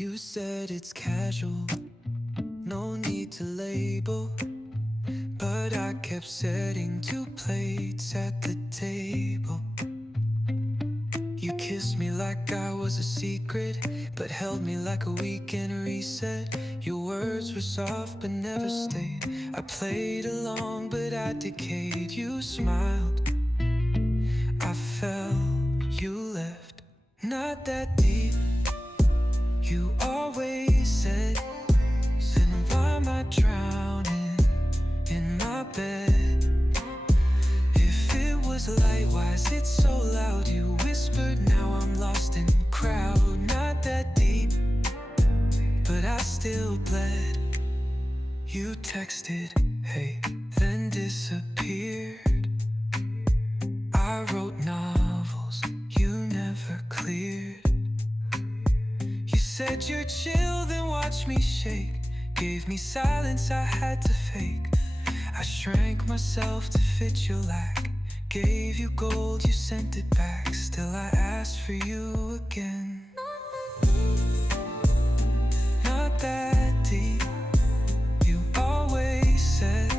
You said it's casual, no need to label, but I kept setting 2 plates at the table. You kissed me like I was a secret, but held me like a weekend reset. Your words were soft but never stayed. I played along but I decayed. You smiled, I fell, you left. Not that deep, you always said. Then why am I drowning in my bed? If it was light, why is it so loud? You whispered, now I'm lost in the crowd. Not that deep, but I still bled. You texted, hey, then disappeared. I wrote novels you never cleared. You said you're chill, then watched me shake. Gave me silence I had to fake. I shrank myself to fit your lack. Gave you gold, you sent it back. Still I asked for you again. Not that deep, you always said.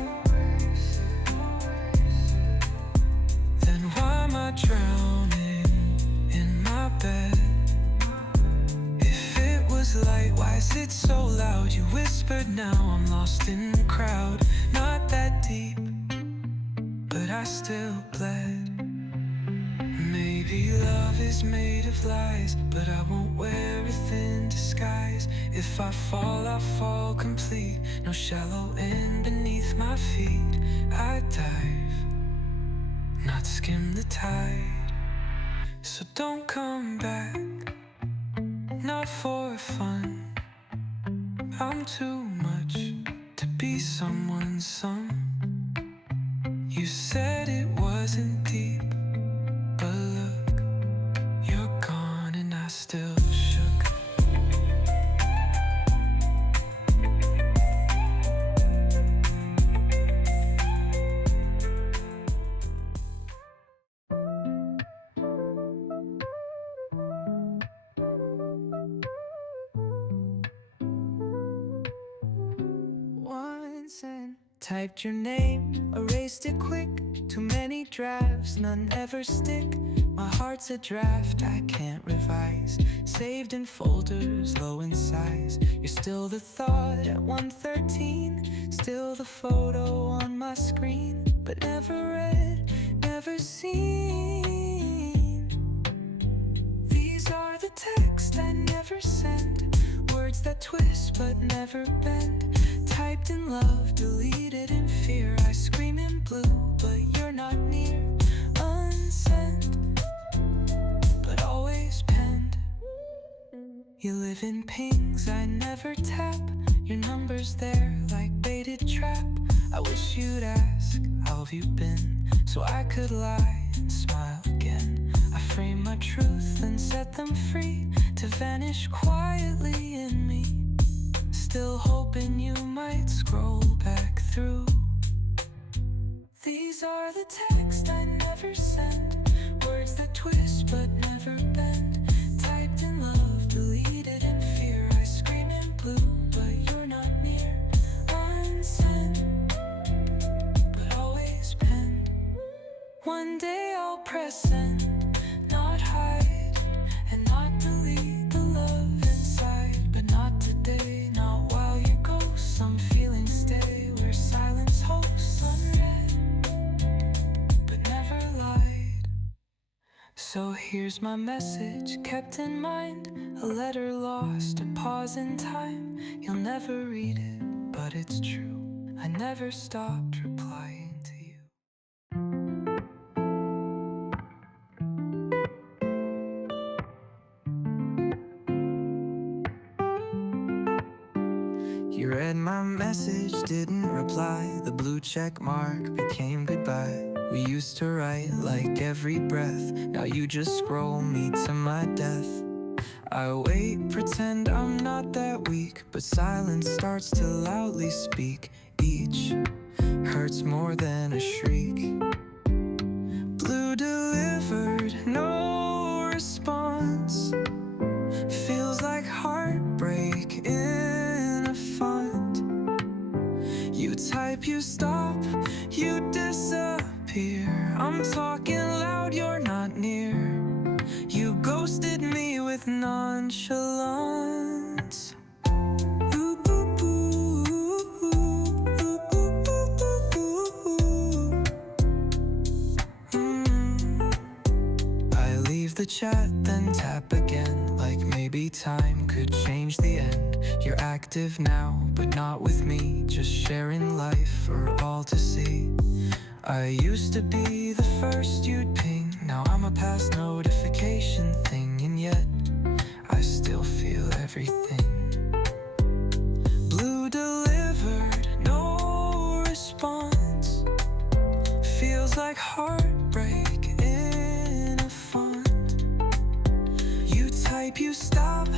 Then why am I drowning in my bed? If it was light, why is it so loud? You whispered, now I'm lost in the crowd. Not that deep, but I still bled. Maybe love is made of lies, but I won't wear a thin disguise. If I fall complete. No shallow end beneath my feet. I dive, not skim the tide. So don't come back, not for fun. I'm too much to be someone's son. You said it wasn't deep, but look, you're gone and I still shook. Unsent. Typed your name, erased it quick. Too many drafts, none ever stick. My heart's a draft I can't revise. Saved in folders, low in size. You're still the thought at 1:13. Still the photo on my screen. But never read, never seen. These are the texts I never send. Words that twist but never bend. Typed in love, deleted in fear. I scream in blue, but you're not near. Unsent, but always penned. You live in pings I never tap. Your number's there like baited trap. I wish you'd ask, how have you been? So I could lie and smile again. I frame my truth and set them free to vanish quietly in me. Still hoping you might scroll back through. These are the texts I never send. Words that twist but never bend. Typed in love, deleted in fear. I scream in blue, but you're not near. Unsent, but always penned. One day I'll press send, not hide, and not delete the love inside. But not today, not while you go. Some feelings stay where silence hosts, unread, but never lied. So here's my message, kept in mind. A letter lost, a pause in time. You'll never read it, but it's true. I never stopped replying to you. You read my message, didn't reply. The blue check mark became goodbye. We used to write like every breath. Now you just scroll me to my death. I wait, pretend I'm not that weak, but silence starts to loudly speak. Each hurts more than a shriek. Blue delivered, no response. Feels like heartbreak You type, you stop, you disappear. I'm talking loud, you're not near. You ghosted me with nonchalance. I leave the chat, then tap again, like maybe time could change the end. You're active now, but not with me, just sharing life for all to see. I used to be the first you'd ping, now I'm a past notification thing, and yet I still feel everything. Blue delivered, no response. Feels like heartbreak in a font. You type, you stop,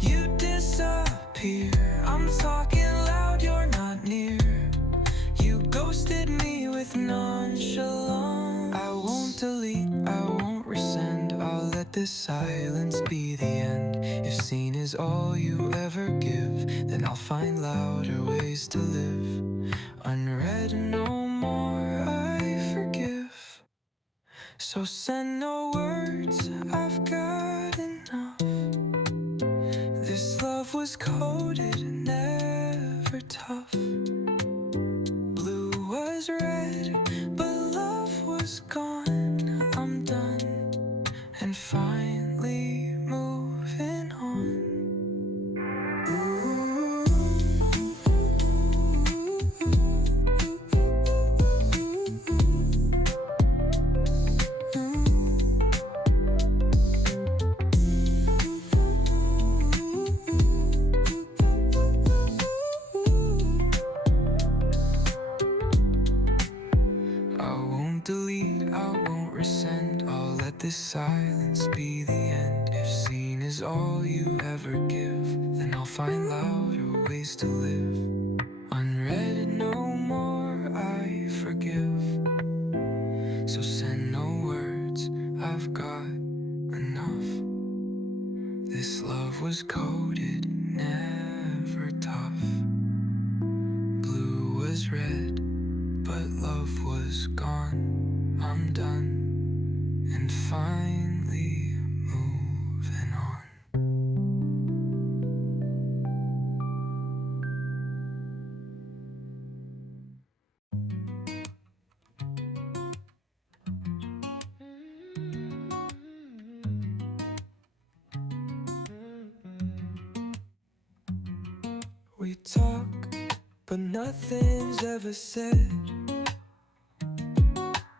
you disappear. I'm talking loud, you're not near. You ghosted me with nonchalance. I won't delete, I won't resend. I'll let this silence be the end. If seen is all you ever give, then I'll find louder ways to live. Unread no more, I forgive. So send no words, I've got enough. This love was coded, never tough. Blue was red, but love was gone. I'm done and finally moving on. Delete, I won't resend. I'll let this silence be the end. If seen is all you ever give, then I'll find louder ways to live. Unread no more, I forgive. So send no words, I've got enough. This love was coded, never tough. Blue was red, but love was gone. I'm done and finally moving on. We talk, but nothing's ever said.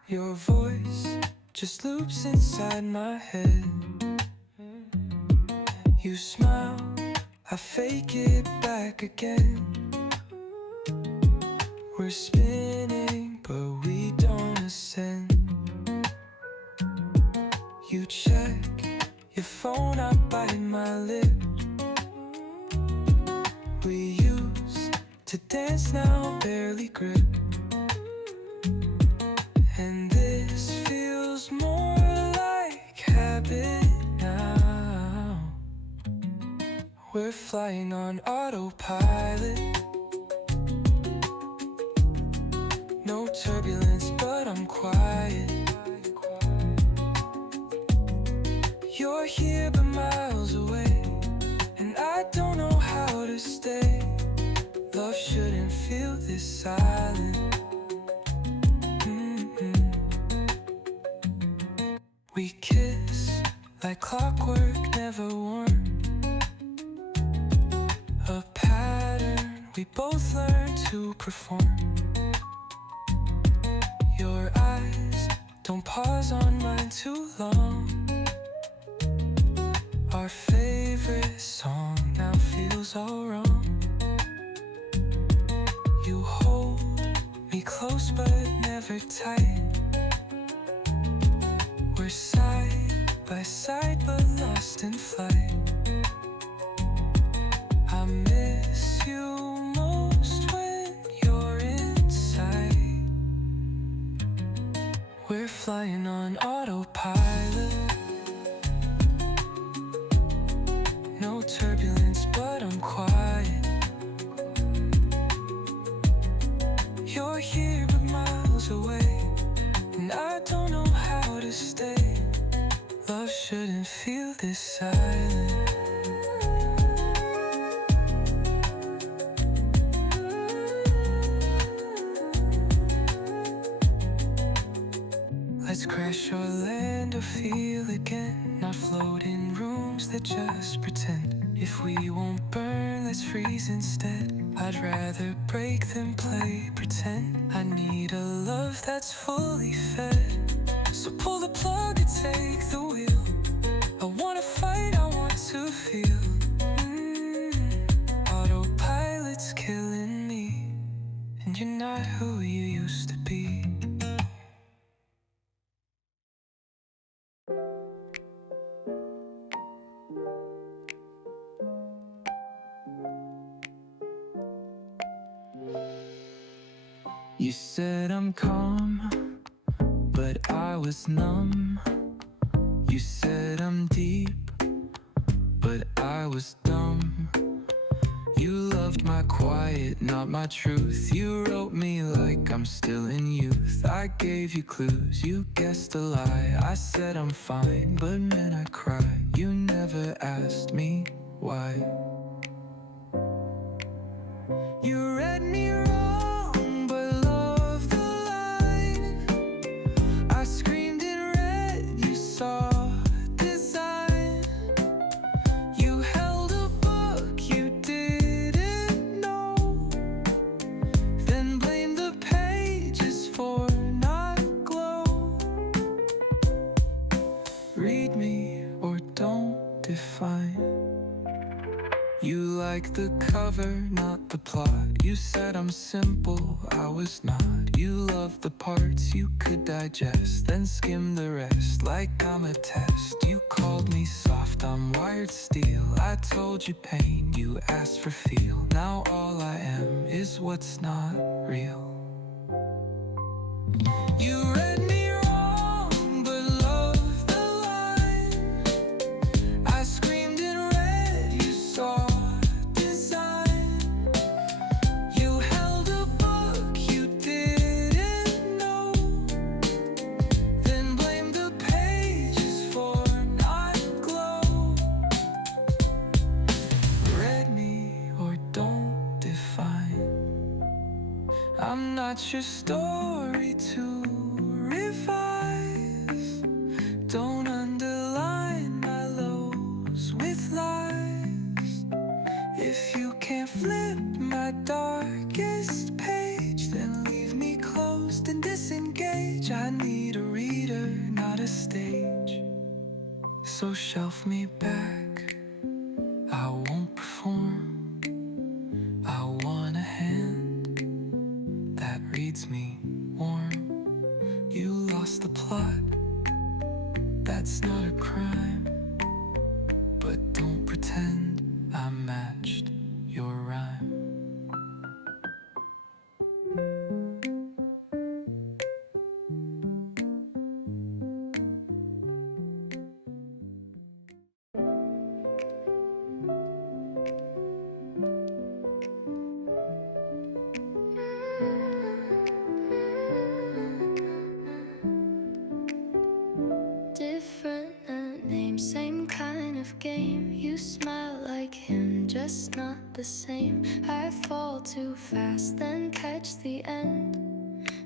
Your voice just loops inside my head. You smile, I fake it back again. We're spinning, but we don't ascend. You check your phone, I bite my lip. We used to dance, now barely grip. And this feels more like habit now. We're flying on autopilot. No turbulence, but I'm quiet. You're here but miles away, and I don't know how to stay. Love shouldn't feel this silent. We kiss like clockwork, never warned. A pattern we both learned to perform. Your eyes don't pause on mine too long. Our favorite song now feels all wrong. You hold me close but never tight. We're side by side but lost in flight. I miss you most when you're inside. We're flying on autopilot. No turbulence, but I'm quiet. You're here but miles away, and I don't know how to stay. Love shouldn't feel this silent. Let's crash or land or feel again. Not float in rooms that just pretend. If we won't burn, let's freeze instead. I'd rather break than play pretend. I need a love that's fully fed. So pull the plug and take the wheel. I wanna fight, I want to feel. Autopilot's killing me, and you're not who you used to be. You said I'm calm, but I was numb. You said I'm deep, but I was dumb. You loved my quiet, not my truth. You wrote me like I'm still in youth. I gave you clues, you guessed a lie. I said I'm fine, but man I cry. You never asked me why. You read me wrong, but love the line. I screamed in red, you saw design. You held a book you didn't know, then blamed the pages for not glow. Read me or don't define. You like the cover, not the plot. You said I'm simple, I was not. You loved the parts you could digest, then skim the rest like I'm a test. You called me soft, I'm wired steel. I told you pain, you asked for feel. Now all I am is what's not real. You read me wrong, but love the line. I screamed in red, you saw design. You held a book you didn't know, then blamed the pages for not glow. Read me or don't define. I'm not your story to revise. Don't underline my lows with lies. If you can't flip my darkest page, then leave me closed and disengage. I need a reader, not a stage. So shelf me back, I won't perform. I want a hand that reads me warm. You lost the plot, that's not a crime. But don't pretend I matched your rhyme. Different name, same kind of game. You smile like him, just not the same. I fall too fast, then catch the end.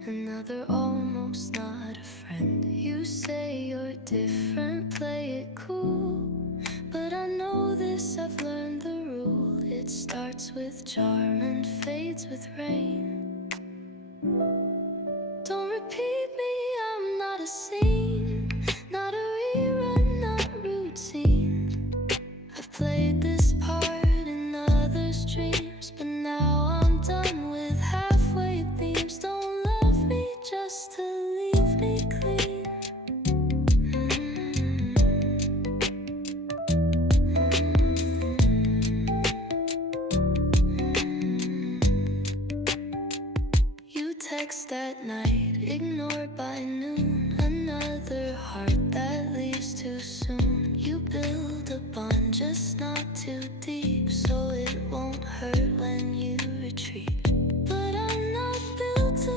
Another almost not a friend. You say you're different, play it cool, but I know this, I've learned the rule. It starts with charm and fades with rain. Don't repeat me, I'm not a scene, not a rerun, not a routine. I've played this part in others' dreams, but now I'm done with halfway themes. Don't love me just to leave me clean. You text at night, ignored by noon. Another heart that leaves too soon. You build a bond, just not too deep, so it won't hurt when you retreat. But I'm not built to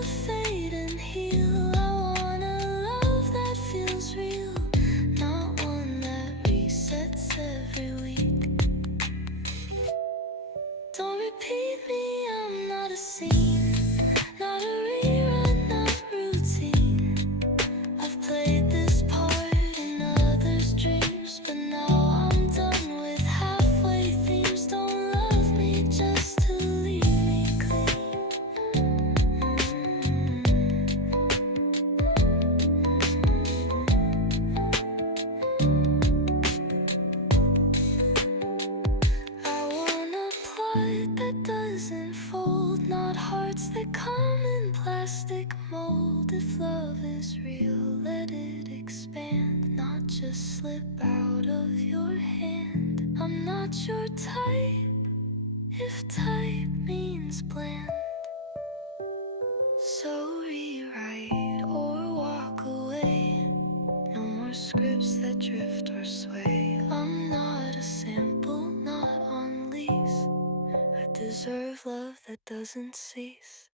plastic mold. If love is real, let it expand, not just slip out of your hand. I'm not your type, if type means bland. So rewrite or walk away. No more scripts that drift or sway. I'm not a sample, not on lease. I deserve love that doesn't cease.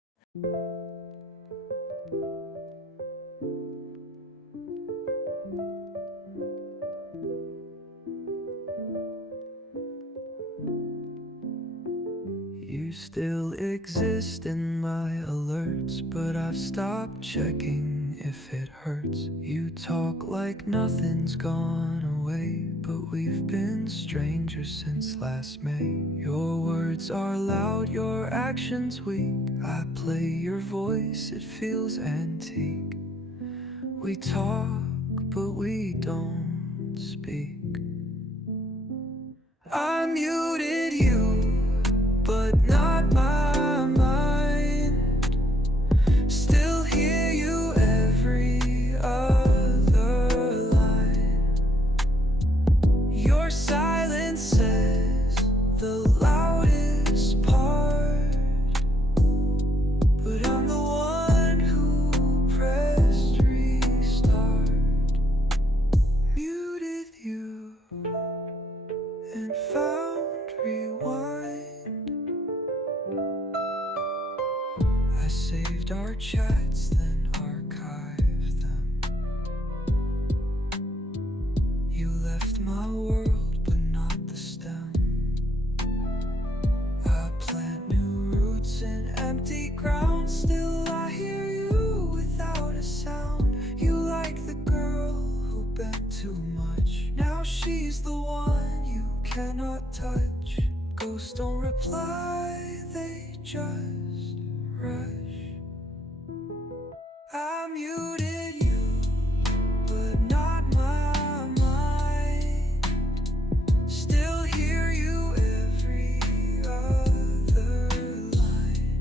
You still exist in my alerts, but I've stopped checking if it hurts. You talk like nothing's gone away, but we've been strangers since last May. Your words are loud, your actions weak. I play your voice, it feels antique. We talk, but we don't speak. I muted you, but not my mind. Still hear you every other line. Your silence says the loudest part, but I'm the one who pressed restart. Muted you and found rewind. I saved our chats, then archived them. You left my world, but not the stem. I plant new roots in empty ground. Still I hear you without a sound. You like the girl who bent too much. Now she's the one you cannot touch. Ghosts don't reply, they just rush. I muted you, but not my mind. Still hear you every other line.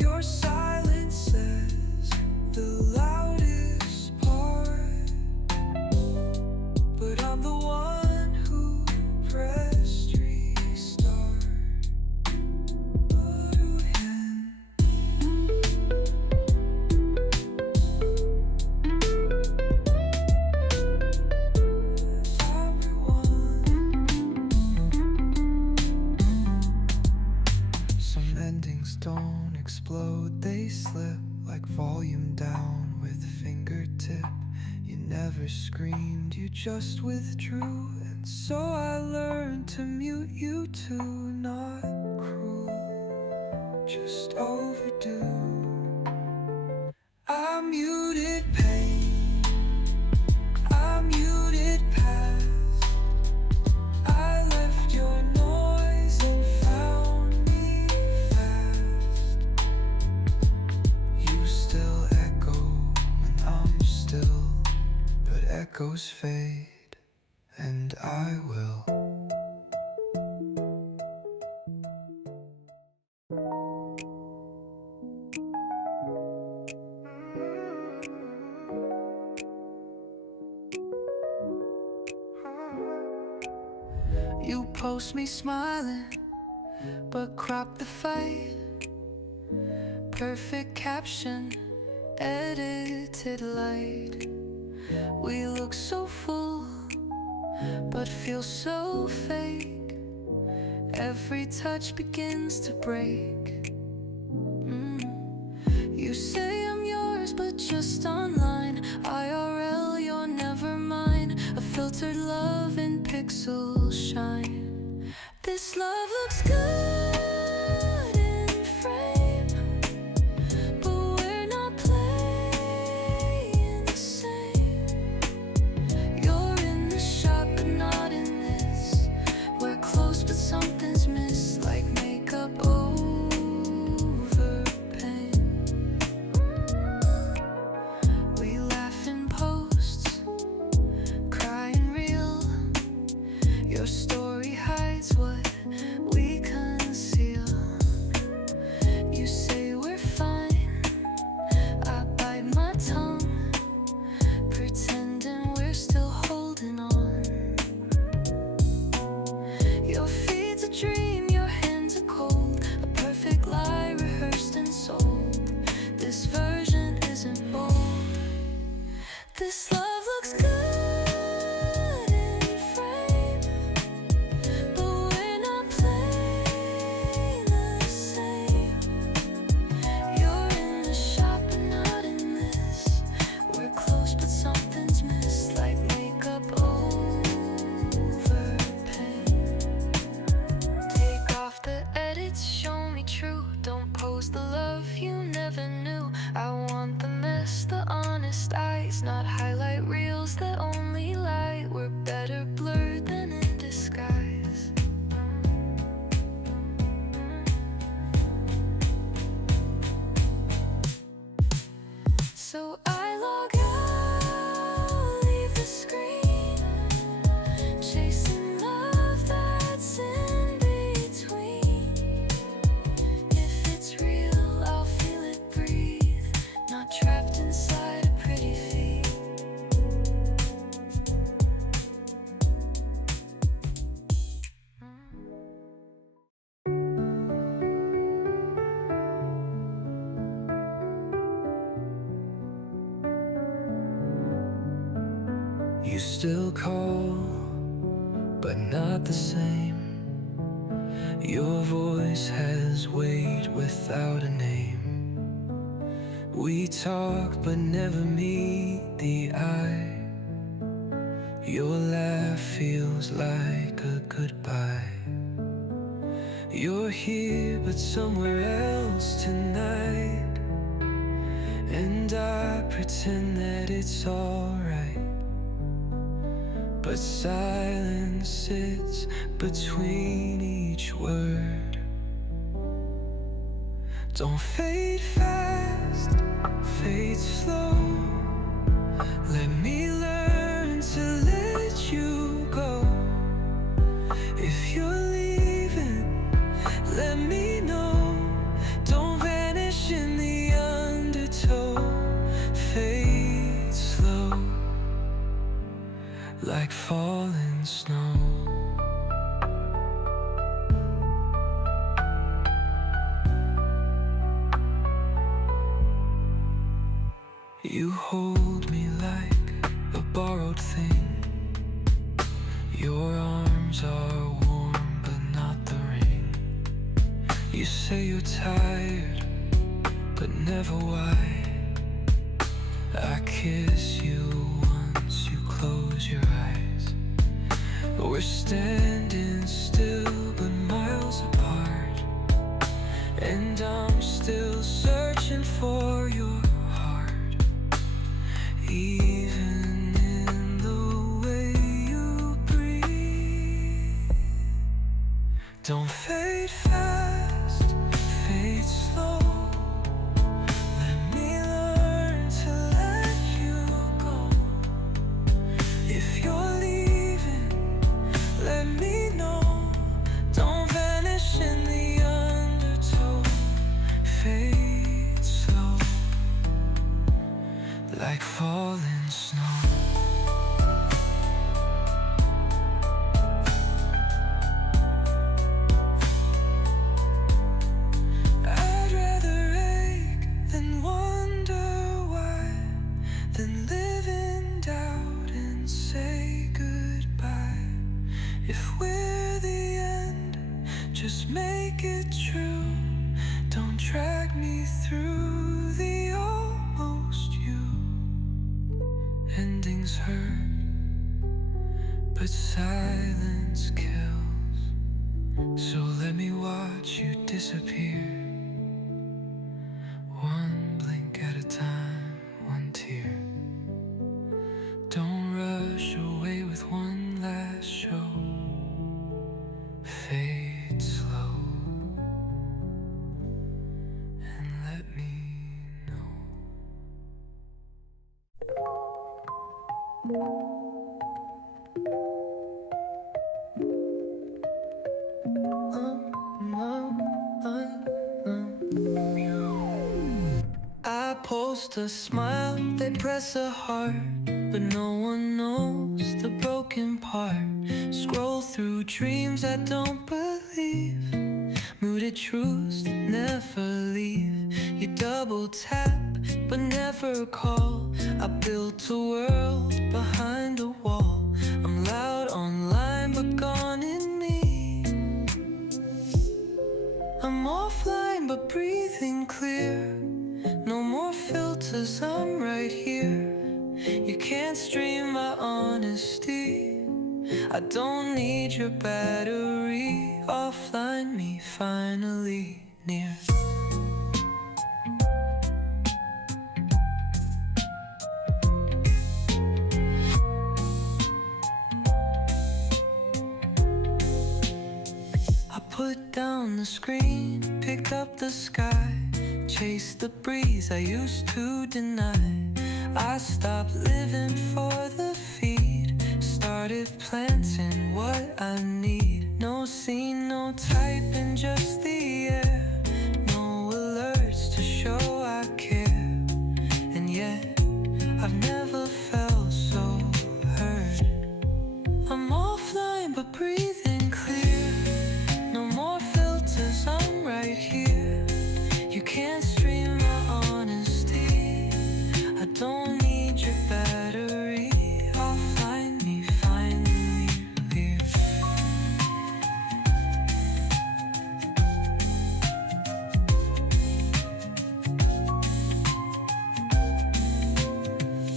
Your silence says the loudest part, but I'm the one who pressed restart. Some endings don't explode, they slip like volume down with fingertip. You never screamed, you just withdrew. And so I learned to mute you too. Not cruel, just overdue. I muted pain, I muted past. I left your noise and found me fast. You still echo when I'm still, but echoes fade, and I will. You post me smiling, but crop the fight. Perfect caption, edited light. We look so full, but feel so fake. Every touch begins to break. You say I'm yours, but just online. IRL, you're never mine. A filtered love in pixel shine. This love looks good in frame, but we're not playing the same. You're in the shot, but not in this. We're close, but something's missed, like makeup over pain. We laugh in posts, crying real. Your story hides what we can something new. I want the mist, the honest eyes, not highlight reels that only lie. We're better blurred than in disguise. So I log out, leave the screen, chasing love that's in between. If it's real, I'll feel it breathe, not trapped inside a pretty feed. You still call, but not the same. Your voice has weight without a name. We talk but never meet the eye. Your laugh feels like a goodbye. You're here but somewhere else tonight, and I pretend that it's alright. But silence sits between each word. Don't fade fast, fade slow. Let me learn to let you go. If you're leaving, let me know. Don't vanish in the undertow. Fade slow, like falling snow. You hold me like a borrowed thing. Your arms are warm but not the ring. You say you're tired but never why. I kiss you once you close your eyes. We're standing still but miles apart, and I'm still searching for your heart. Even in the way you breathe. Don't fade fast, fade slow. Let me learn to let you go. If you're leaving, let me know. Don't vanish in the undertow. Fade slow, like falling snow. I'd rather ache than wonder why, than live in doubt and say goodbye. If we're the end, just make it true. Don't drag me through the almost you. Endings hurt, but silence kills. So let me watch you disappear, one blink at a time, one tear. Don't rush away with one last show. Fade slow, and let me know. I post a smile, they press a heart, but no one knows the broken part. Scroll through dreams I don't believe, mooded truths that never leave. You double tap but never call. I built a world behind a wall. I'm loud online but gone in me. I'm offline but breathing clear. No more filters, I'm right here. You can't stream my honesty. I don't need your battery. Offline me finally near. Put down the screen, picked up the sky, chased the breeze I used to deny. I stopped living for the feed, started planting what I need. No scene, no typing, just the air, no alerts to show I care. And yet I've never felt so hurt. I'm offline but breathing clear, no more filters, I'm right here. You can't stream my honesty, I don't need your battery. Offline me, finally clear.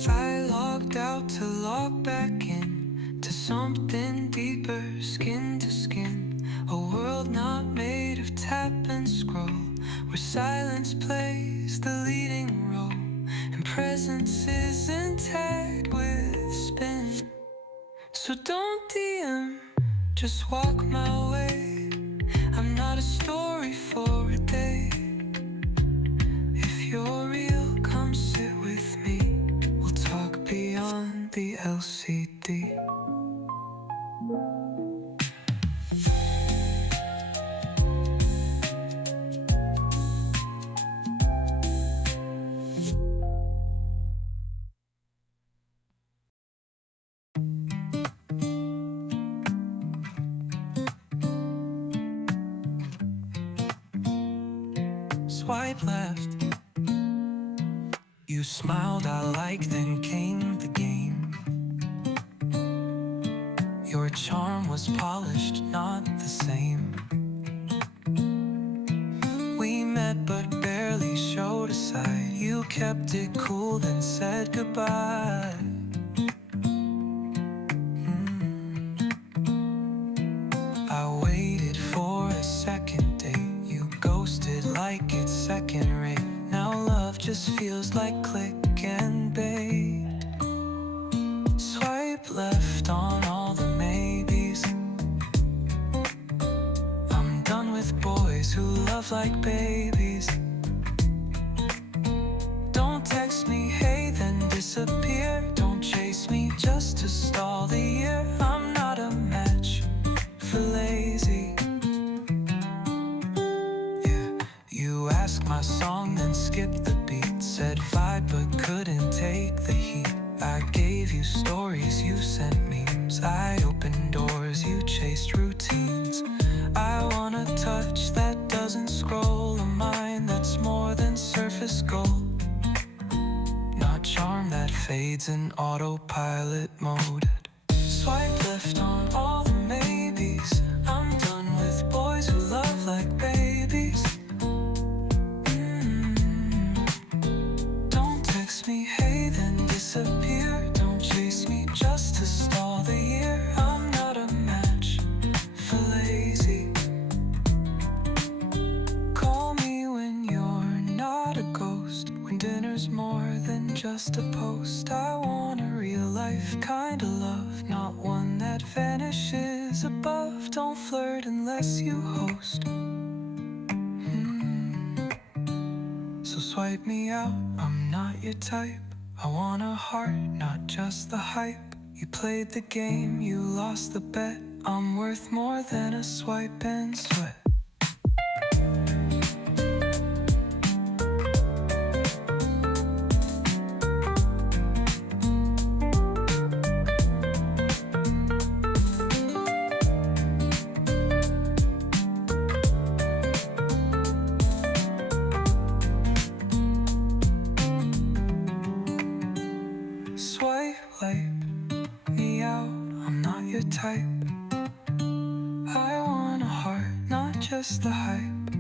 I logged out to log back in to something deeper, skin to skin. A world not made of tap and scroll, where silence plays the leading role and presence isn't tagged with spin. So don't DM, just walk my way. I'm not a story for a day. If you're real, come sit with me. We'll talk beyond the LCD. Swipe left. You smiled, I like, then came the game. Your charm was polished, not the same. We met but barely showed a side. You kept it cool, then said goodbye. I waited for a second date. You ghosted like it's second rate. Now love just feels like click and bait. Swipe left on all the maybes. I'm done with boys who love like babies. Don't text me, hey, then disappear. Don't chase me just to stall the year. I'm not a match for lazy. You asked my song, then skipped the beat. Said vibe, but couldn't take the heat. I gave you stories, you sent memes. I opened doors, you chased routines. I wanna touch that doesn't scroll, a mind that's more than surface gold. Not charm that fades in autopilot mode. Swipe left on all the maybes. I'm done with boys who love like babies. Don't text me, hey, then disappear. Don't chase me just to stall the year. I'm not a match for lazy. Call me when you're not a ghost, when dinner's more than just a post. I want a real life kind of love, not one that vanishes above. Don't flirt unless you host. So swipe me out, I'm not your type. I want a heart, not just the hype. You played the game, you lost the bet. I'm worth more than a swipe and sweat. Wipe me out, I'm not your type. I want a heart, not just the hype.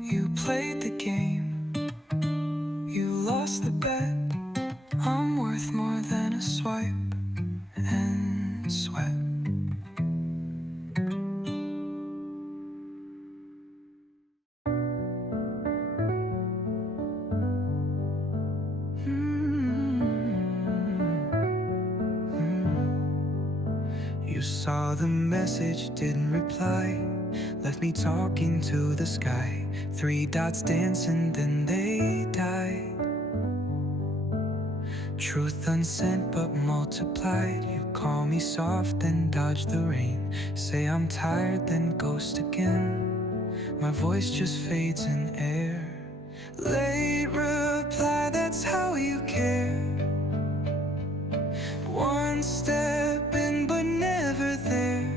You played the game, you lost the bet. I'm worth more than a swipe and sweat. You saw the message, didn't reply. Left me talking to the sky. 3 dots dancing, then they died. Truth unsent but multiplied. You call me soft, then dodge the rain. Say I'm tired, then ghost again. My voice just fades in air. Late reply, that's how you care. One step in but never there.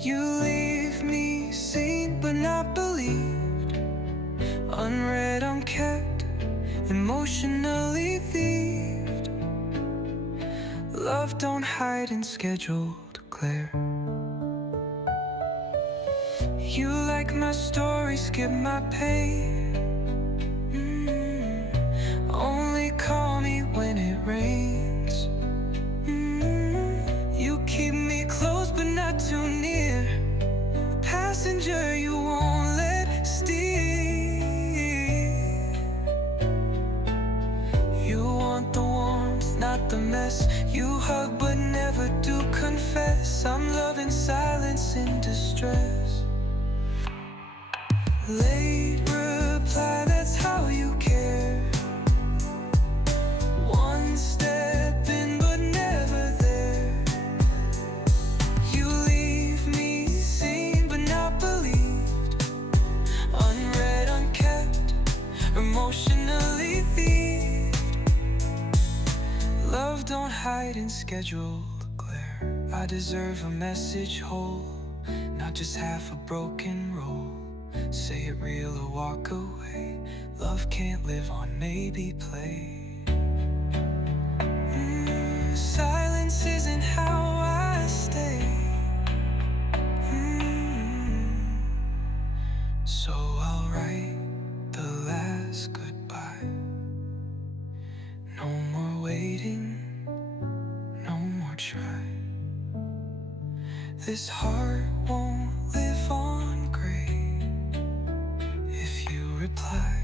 You leave me seen but not believed. Unread, unkept, emotionally thieved. Love don't hide in scheduled glare. You like my story, skip my pain. Only call me when it rains. You keep me close but not too near. Passenger you won't let steer. You want the warmth, not the mess. You hug but never do confess. I'm loving silence in distress. Late reply, that's how you care. One step in but never there. You leave me seen but not believed. Unread, unkept, emotionally thieved. Love don't hide in scheduled glare. I deserve a message whole, not just half a broken roll. Say it real or walk away. Love can't live on maybe play. Silence isn't how I stay. So I'll write the last goodbye. No more waiting, no more try. This heart won't live on gray. If you reply,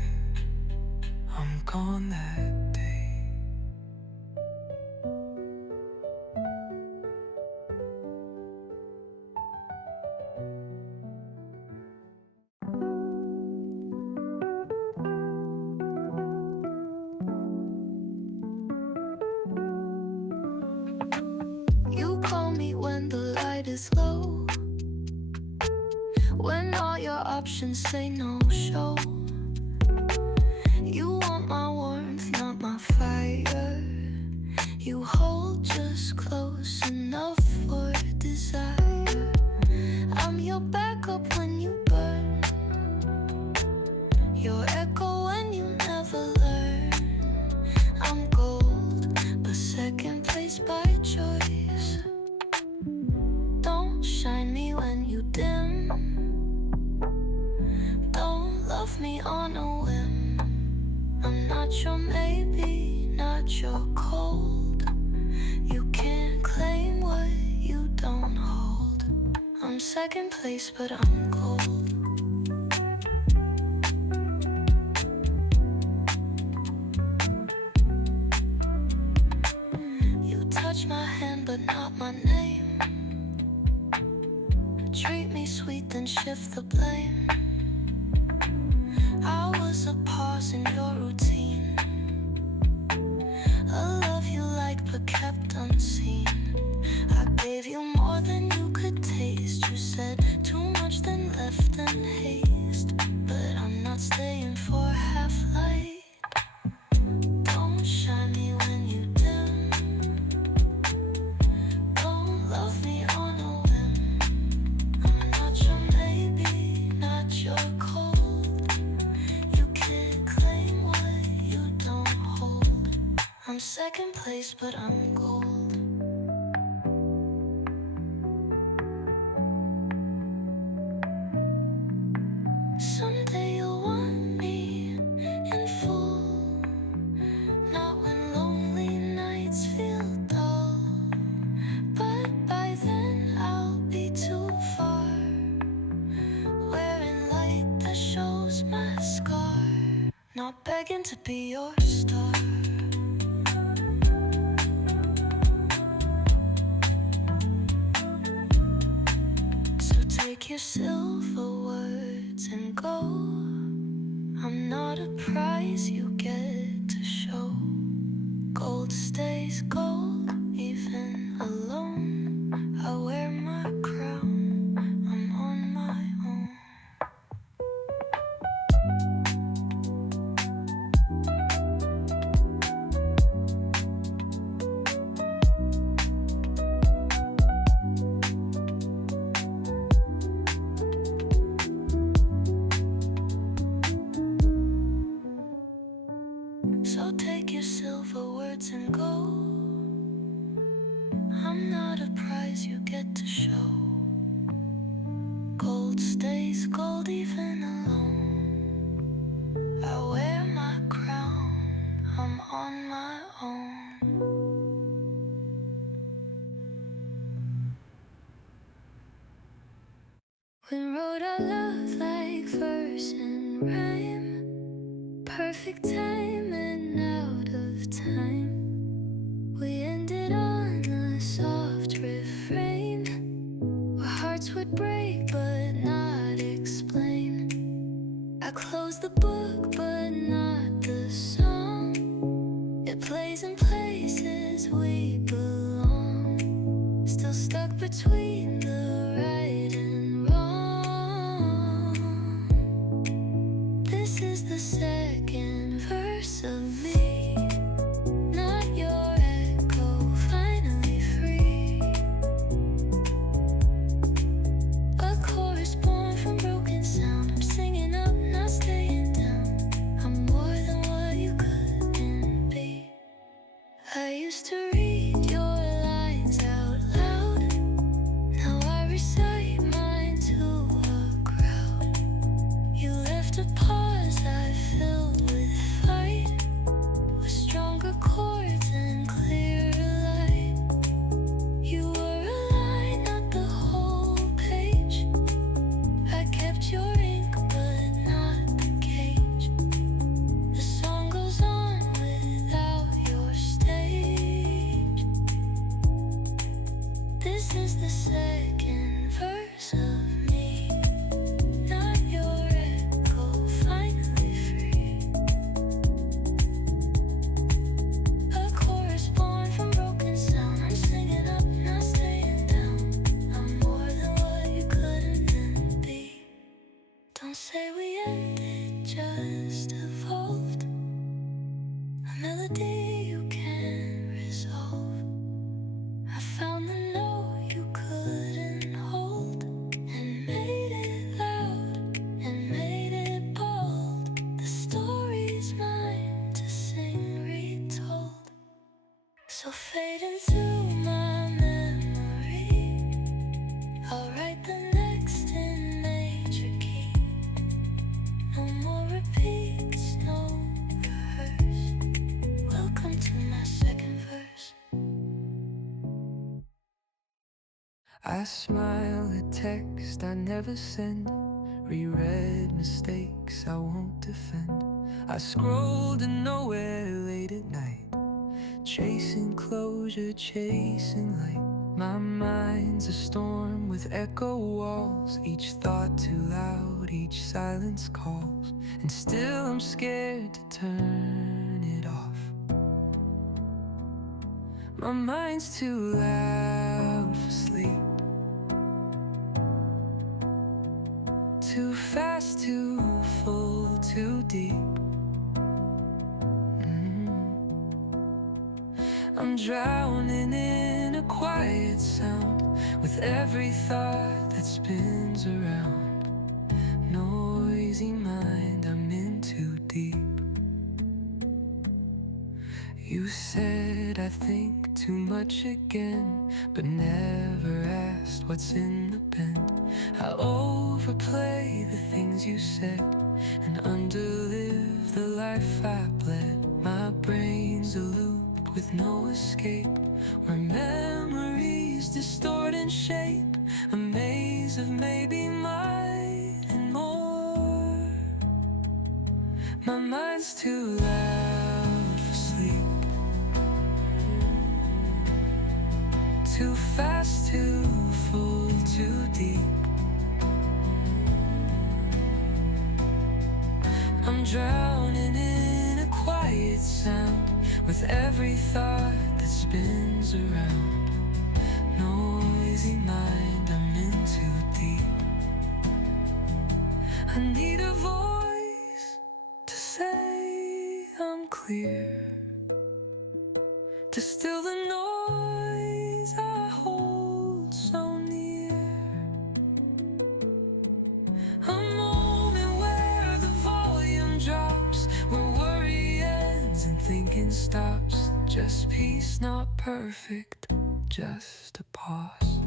I'm gone that day. You call me when the light is low, when all your options say no show. You want my warmth, not my fire. You hold just close enough for desire. I'm your backup when you burn, your echo when you never learn. I'm gold, but second place by choice. Don't shine me when you dim. Don't love me on a whim. I'm not your maybe, not your cold. You can't claim what you don't hold. I'm second place, but I'm gold. You touch my hand, but not my name. Treat me sweet, then shift the blame. I was a pause in your routine, a love you liked but kept unseen. I gave you more than you could taste. You said too much, then left in haste. But I'm not staying for half light. Don't shine me when you dim. Don't love me on a whim. I'm not your maybe, not your cold. I'm second place, but I'm gold. Someday you'll want me in full, not when lonely nights feel dull. But by then I'll be too far, wearing light that shows my scar. Not begging to be your star. silver words and go. I'm not a prize you get to show. Gold stays gold, even alone. I wear my crown, I'm on my own. So take your silver words and go. I'm not a prize you get to show. Gold stays gold even alone. I wear my crown, I'm on my own. We wrote our love like verse and rhyme. Perfect time and out of time. We ended on a soft refrain where hearts would break but not explain. I closed the book but not the song. It plays in places we belong. Still stuck between the right and wrong. This is the second verse of me, not your echo, finally free. A chorus born from broken sound. I'm singing up, not staying down. I'm more than what you couldn't be. I used to read your lines out loud. Now I recite mine to a crowd. You left a pause I filled with fight, with stronger chords and clearer light. You were a line, not the whole page. I kept your ink but not the cage. The song goes on without your stage. This is the second verse of me, not your echo, finally free. A chorus born from broken sound. I'm singing up, not staying down. I'm more than what you couldn't be. Don't say we ended, just evolved. A melody you can't resolve. I found the note you couldn't hold and made it loud and made it bold. The story's mine to sing retold. So fade into my memory. I'll write the next in major key. No more repeats, no rehearse. Welcome to my second verse. I smile at text I never send, reread mistakes I won't defend. I scroll to nowhere late at night, chasing closure, chasing light. My mind's a storm with echo walls, each thought too loud, each silence calls. And still I'm scared to turn it off. My mind's too loud for sleep, too fast, too full, too deep. I'm drowning in a quiet sound, with every thought that spins around. Noisy mind, I'm in too deep. You said I think too much again, but never asked what's in the pen. I overplay the things you said and underlive the life I bled. My brain's a loop with no escape, where memories distort and shape, a maze of maybe mine and more. My mind's too loud for sleep, too fast, too full, too deep. I'm drowning in a quiet sound with every thought that spins around. Noisy mind, I'm in too deep. I need a voice to say I'm clear, to still the noise I hold so near. A moment where the volume drops, where worry ends and thinking stops. Just peace, not perfect, just a pause.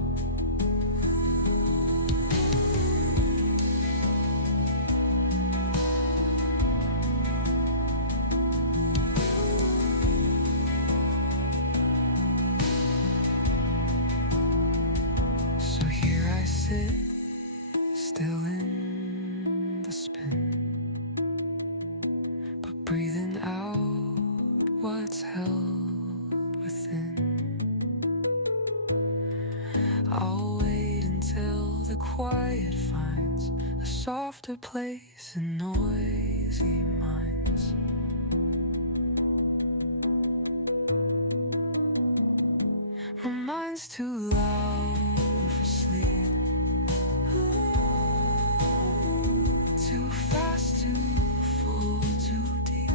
So here I sit, still in the spin, but breathing out what's held within. I'll wait until the quiet finds a softer place in noisy minds. My mind's too loud for sleep, too fast, too full, too deep.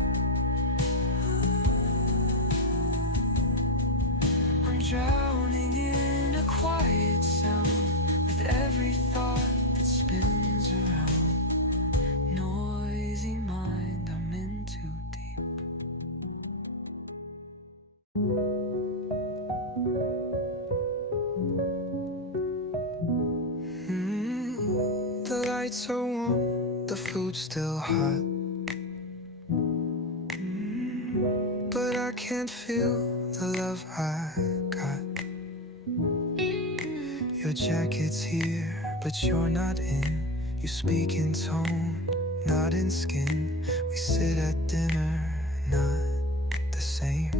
I'm drowning in a quiet sound with every thought that spins around. Noisy mind, I'm in too deep. The lights are warm, the food's still hot, but I can't feel the love I got. Your jacket's here, but you're not in. You speak in tone, not in skin. We sit at dinner, not the same.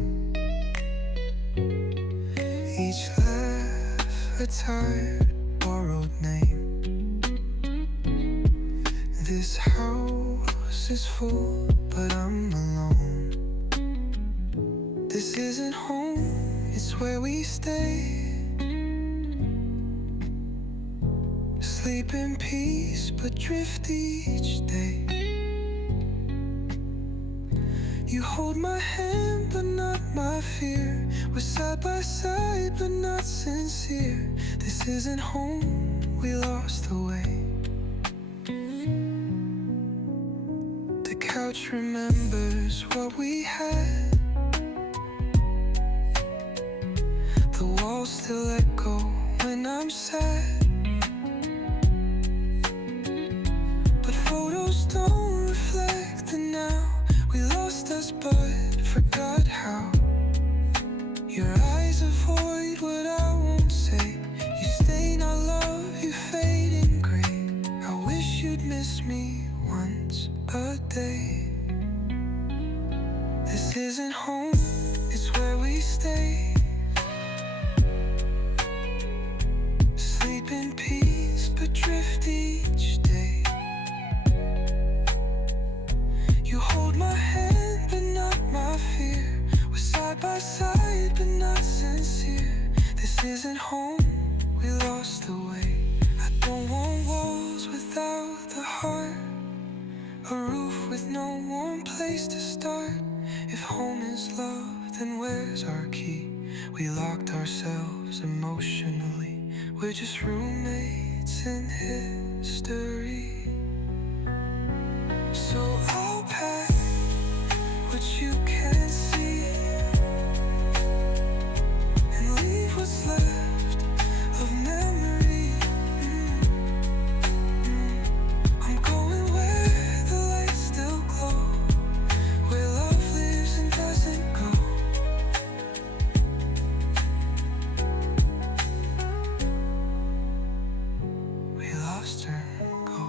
Each laugh, a tired, borrowed name. This house is full, but I'm alone. This isn't home, it's where we stay. Sleep in peace, but drift each day. You hold my hand, but not my fear. We're side by side, but not sincere. This isn't home, we lost the way. The couch remembers what we had. The walls still echo when I'm sad. But photos don't reflect the now. We lost us but forgot how. Your eyes avoid what I won't say. You stain our love, you fade in gray. I wish you'd miss me once a day. This isn't home, it's where we stay. Sleep in peace, but drift each day. You hold my hand, but not my fear. We're side by side, but not sincere. This isn't home, we lost the way. I don't want walls without the heart, a roof with no warm place to start. If home is love, then where's our key? We locked ourselves emotionally. We're just roommates in history. So I'll pack what you can't see and leave what's left of memory. I'm going where the lights still glow, where love lives and doesn't go. We lost her, go.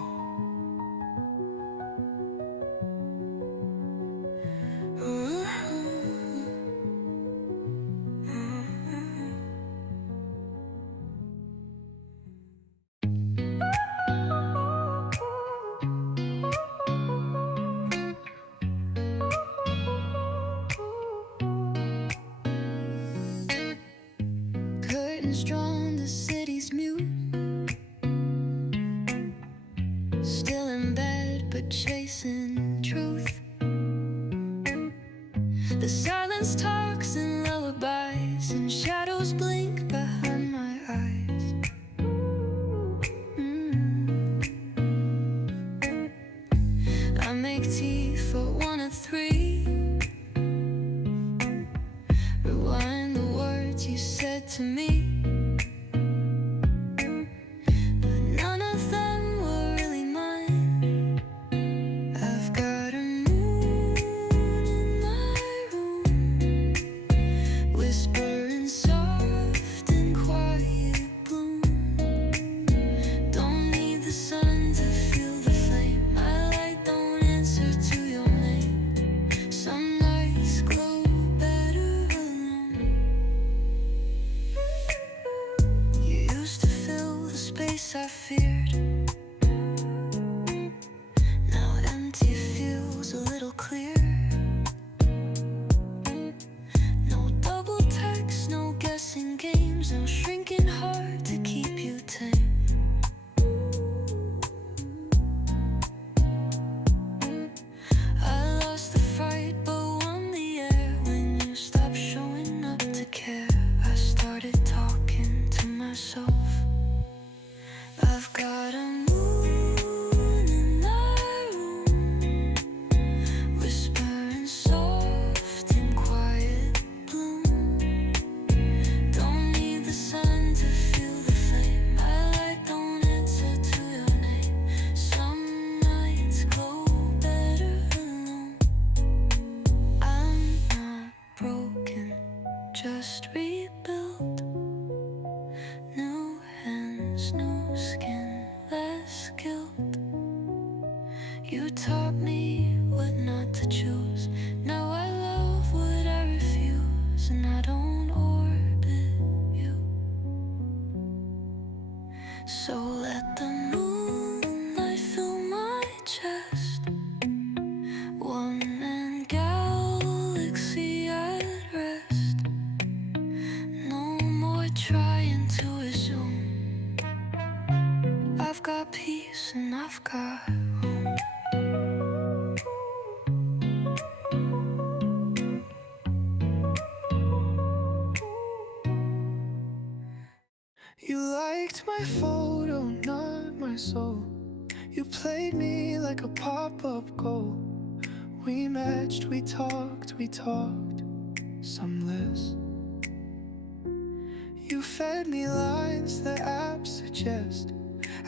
curtains drawn, the city's mute. Still in bed, but chasing truth. The silence talks in lullabies, and shadows blink behind my eyes. I make tea for 1 of 3. Rewind the words you said to me. I feared. Now empty feels a little clear. No double text, no guessing games, no shrinking heart to keep you tame. I lost the fright but won the air when you stopped showing up to care. I started talking to myself. I've got a moon in my room, whispering soft and quiet bloom. Don't need the sun to feel the flame. My light don't answer to your name. Some nights glow better alone. I'm not broken, just rebuilt. New hands, new skin, less guilt. You taught me what not to choose. Now I love what I refuse, and I don't orbit you. So let the moonlight fill my chest. One and galaxy at rest. No more trying to assume. I've got peace and I've got room. You liked my photo, not my soul. You played me like a pop-up goal. We matched, we talked, some less. You fed me lines the apps suggest.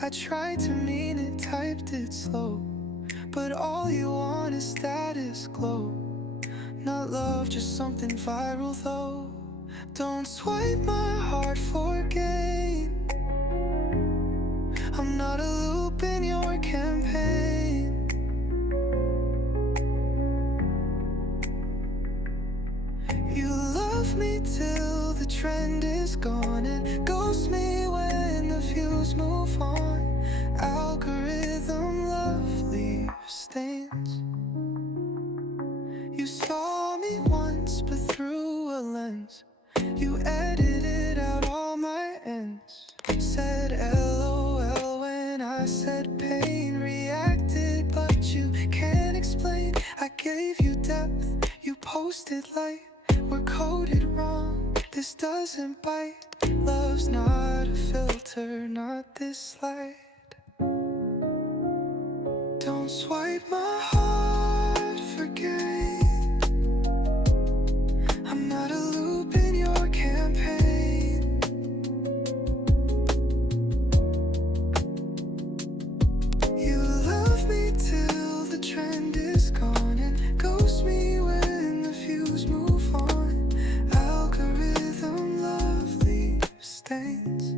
I tried to mean it, typed it slow, but all you want is status glow. Not love, just something viral though. Don't swipe my heart for gain. I'm not a loop in your campaign. You love me till the trend is gone, and ghost me when the views move on. Algorithm love leaves stains. You saw me once but through a lens. You edited out all my ends. Said LOL when I said pain. Reacted but you can't explain. I gave you depth, you posted light. We're coded wrong, this doesn't bite. Love's not a filter, not this light. Don't swipe my heart for gain. I'm not a loop in your campaign. You love me till the trend is gone, and ghost me when the views move on. Algorithm love leaves stains.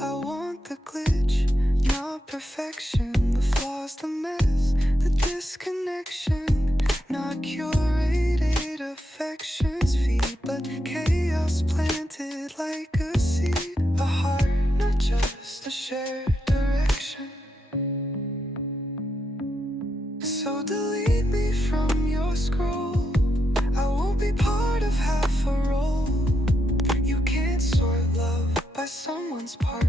I want the glitch, not perfection. The flaws, the mess, the disconnection. Not curated affections feed, but chaos planted like a seed. A heart, not just a shared direction. So delete me from your scroll. I won't be part of half a role. You can't by someone's part.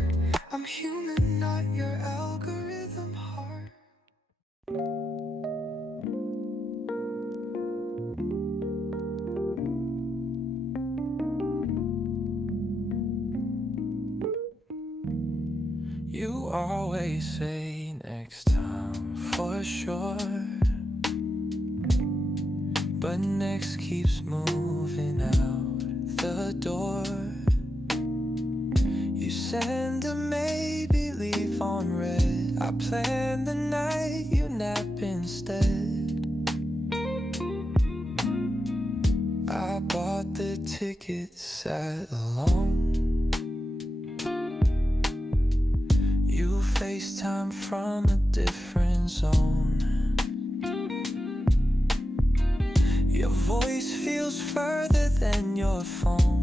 I'm human, not your algorithm heart. You always say next time for sure, but next keeps moving out the door. You send a maybe, leave on red. I plan the night, you nap instead. I bought the ticket, sat alone. You FaceTime from a different zone. Your voice feels further than your phone.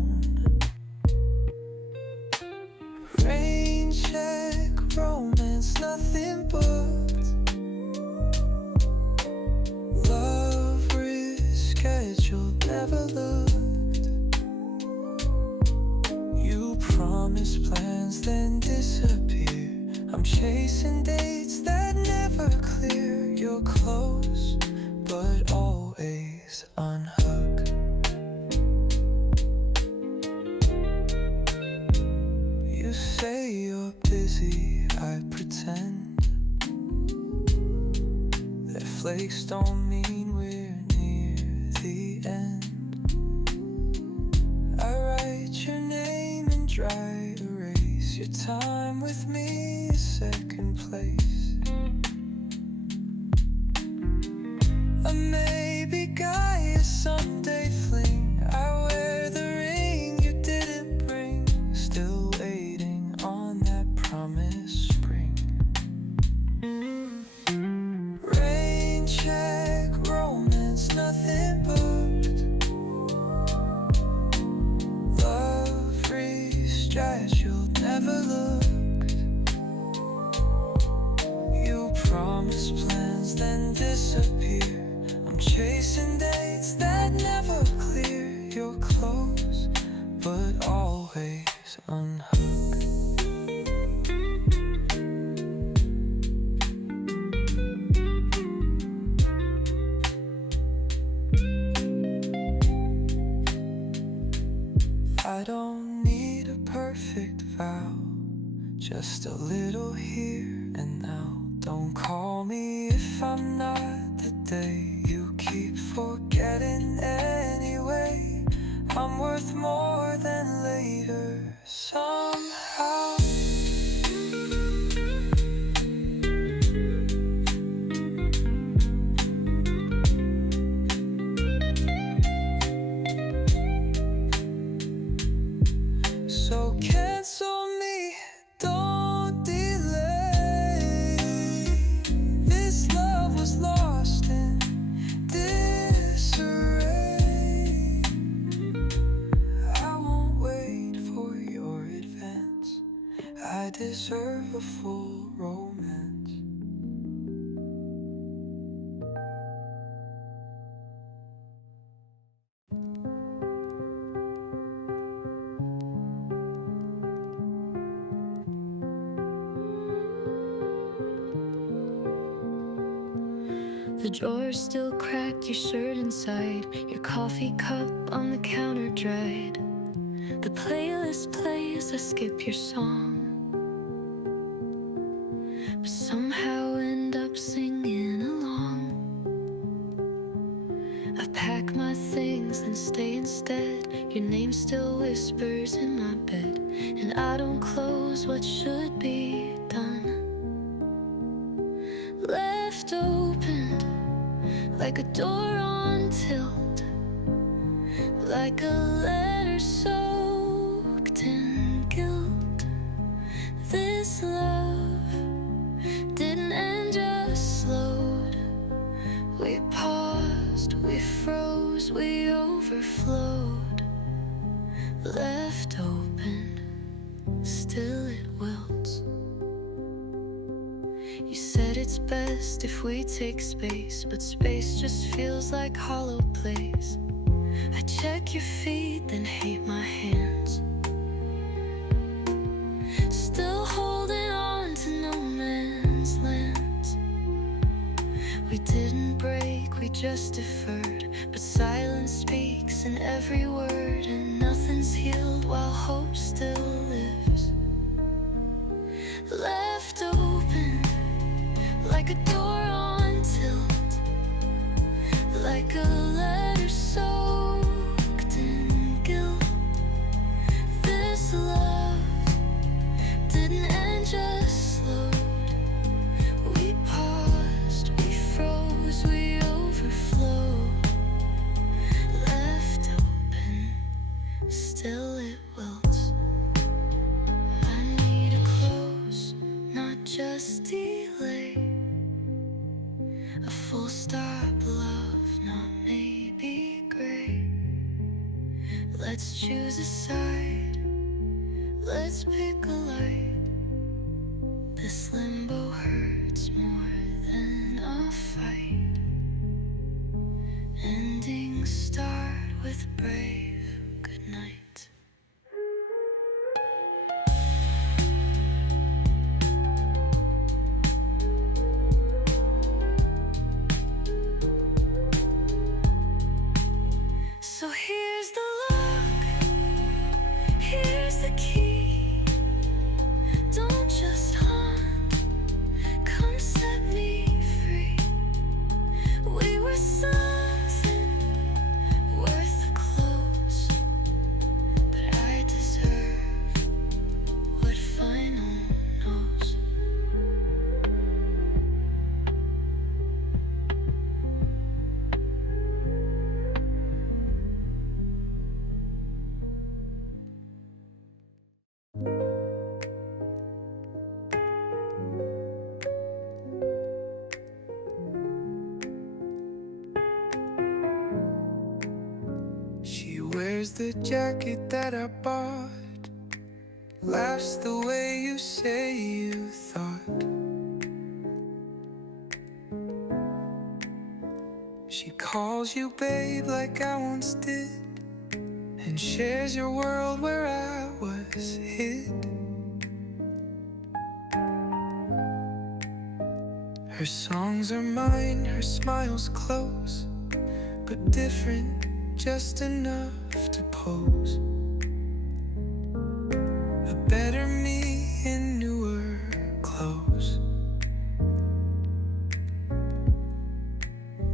Raincheck, romance, nothing booked. Love rescheduled, never looked. You promise plans, then disappear. I'm chasing dates that never clear. You're close, but always unhook. You say you're busy, I pretend. That flakes don't mean we're near the end. I write your name in dry erase. Your time with me is second place. A maybe guy, a Sunday fling. I wear the ring you didn't bring. Still waiting on that promised spring. Raincheck, romance, nothing booked. Love rescheduled, never looked. You promise plans, then disappear. I'm chasing dates that never clear. You're close, but always unhooked. I don't need a perfect vow, just a little here and now. Don't call me if I'm not the day. You keep forgetting anyway. I'm worth more than later somehow. So cancel me, don't delay. This love was lost in disarray. I won't wait for your advance. I deserve a full romance. The drawers still cracked, your shirt inside, your coffee cup on the counter dried. The playlist plays, I skip your song, but somehow end up singing along. I pack my things and stay instead. Your name still whispers in my bed, and I don't close what should be done. Left open like a door on tilt, like a letter soaked in guilt. This love didn't end, just slowed. We paused, we froze, we overflowed. Left open, still it wilts. You said it's best if we take space, but space just feels like hollow place. I check your feet, then hate my hands. We didn't break, we just deferred. But silence speaks in every word, and nothing's healed while hope still lives. Left open, like a door on tilt, like a letter soaked in guilt. This love didn't end, just slowed. We paused, we froze, we overflowed. Left open, still it wilts. I need a close, not just delay. A full stop, love, not maybe gray. Let's choose a side, let's pick a light. This limbo hurts more than a fight. Endings start with brave goodnight. So here's the lock, here's the key. Don't just haunt, come set me free. We were something worth a close, but I deserve what final knows. She wears the jacket that I bought, laughs the way you say you thought. She calls you babe like I once did, and shares your world where I was hid. Her songs are mine, her smile's close, but different, just enough to pose. A better me in newer clothes.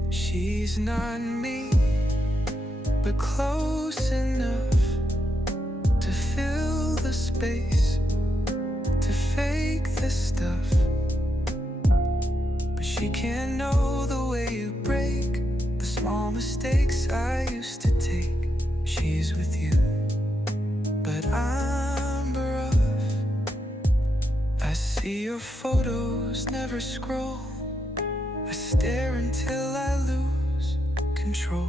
She's not me, but close enough to fill the space, to fake the stuff. But she can't know the way you break the small mistakes I used to take. She's with you, but I'm rough. I see your photos, never scroll. I stare until I lose control.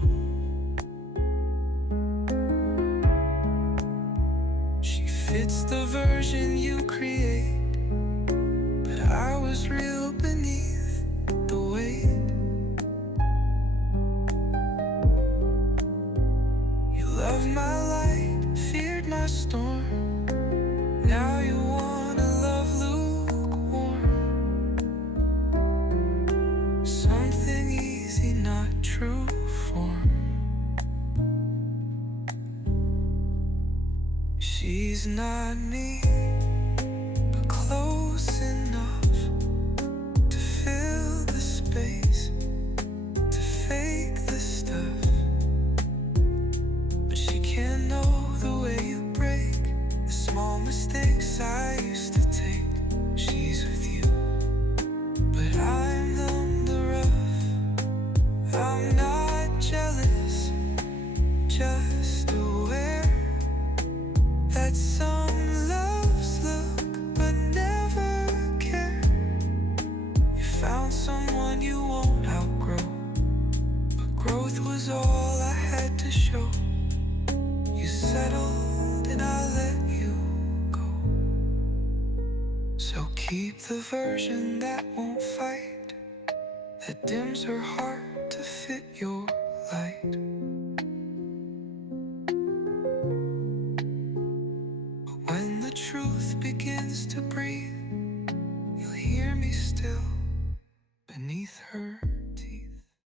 She fits the version you create, but I was real beneath the weight. You loved my light, feared my storm. Now you wanna love lukewarm. Something easy, not true form. She's not me, but close enough to fill the space, to fake the stuff. But she can't know the way you break the small mistakes I used to take. She's with you, but I'm the rough. I'm not jealous, just aware that some loves look but never care. You found someone you won't outgrow, but growth was all I had to show. You settled and I let you go. So keep the version that won't fight, that dims her heart to fit your light. But when the truth begins to breathe, you'll hear me still beneath her